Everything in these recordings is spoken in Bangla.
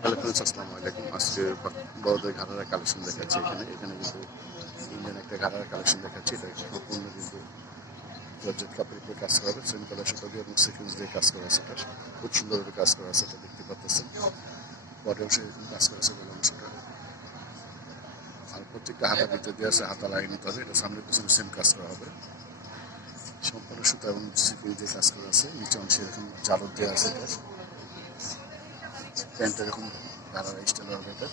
হ্যালো ফ্রেন্ডস, আসসালামু আলাইকুম। আজকে বড়দের ঘাড়ারা কালেকশন দেখাচ্ছি। এখানে কিন্তু ইন্ডিয়ান একটা ঘাড়ার কালেকশন দেখাচ্ছি। এটা সম্পূর্ণ কিন্তু জর্জেট কাপড়ের উপরে কাজ করা হবে, সেম কালার সুতা দিয়ে এবং সিকুয়েন্স দিয়ে কাজ করা আছে। এটা খুব সুন্দরভাবে কাজ করা আছে, এটা দেখতে পাচ্ছেন। বডি অংশে এরকম কাজ করা আছে, গলা অংশটা। আর প্রত্যেকটা হাতা ভিতরে দিয়ে আছে, হাতা লাগিয়ে নিতে হবে। এটা সামনের পিছনে সেম কাজ করা হবে, সম্পূর্ণ সুতা এবং সিকুয়েন্স দিয়ে কাজ করা আছে। নিচে অংশে এরকম জালর দেওয়া আছে। এটা প্যান্ট এরকম ঘাড়ার স্টাইল হবে। এটা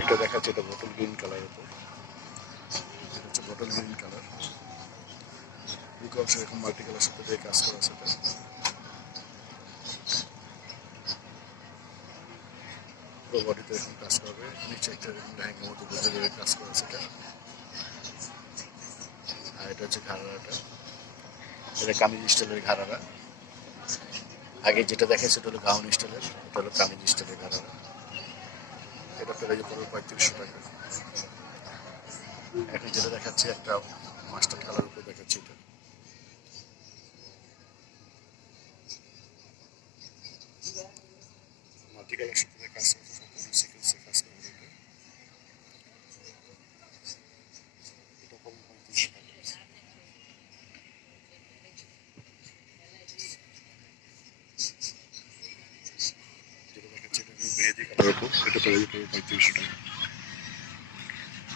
এটা দেখাচ্ছে, এটা বটল গ্রিন কালার উপর, এটা হচ্ছে বটল গ্রিন কালার। বুক অংশ এরকম মাল্টি কালার সাথে দিয়ে কাজ করা আছে। এটা পুরো বডিতে এরকম কাজ করবে, নিচে একটা এরকম লেহেঙ্গার মতো বুঝে ধরে কাজ করা আছে। এটা আর এটা হচ্ছে ঘাড়াটা, এটা কামিজ স্টাইলের ঘাড়ারা। আগে যেটা দেখাচ্ছে সেটা হলো গাউন স্টাইলের, এটা হলো কামিজ স্টাইলের ঘাড়ারা। এটা প্রাইস পড়বে 3500 টাকা। এখন যেটা দেখাচ্ছে একটা মাস্টার কালার উপরে দেখাচ্ছে, এটা মাল্টি কালার সাথে কাজ করছে, সম্পূর্ণ সিকোয়েন্সে কাজ করবে। এটা পড়বে 3500 টাকা। যেটা দেখাচ্ছে এটা মেহেদি কালার উপর, এটা প্রাইস পড়বে 3500 টাকা।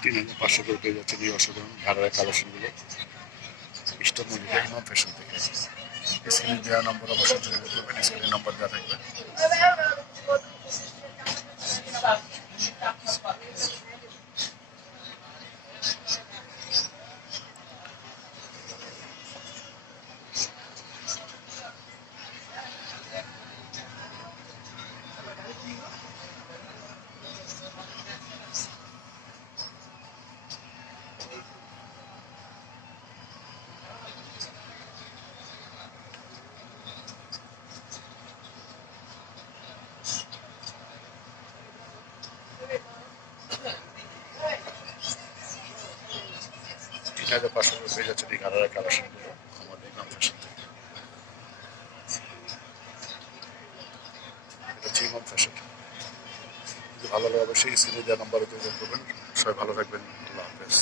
3500 করে পেয়ে যাচ্ছে এই অসাধারণ ঘাড়ার কালেকশনগুলো স্টক মল্লিকা ইমাম ফ্যাশন থেকে। স্ক্রিনে দেওয়া নম্বর অবশ্যই যোগাযোগ করবেন, স্ক্রিনে নম্বর দেওয়া থাকবে। তিন হাজার 500 করে পেয়ে যাচ্ছে এই ঘাড়ার কালেকশনগুলো আমাদের ইমাম ফ্যাশন থেকে। এটা হচ্ছে ইমাম ফ্যাশন। যদি ভালো লাগে অবশ্যই স্ক্রিনে দেওয়া নম্বরে যোগাযোগ করবেন। সবাই ভালো থাকবেন, আল্লাহ হাফেজ।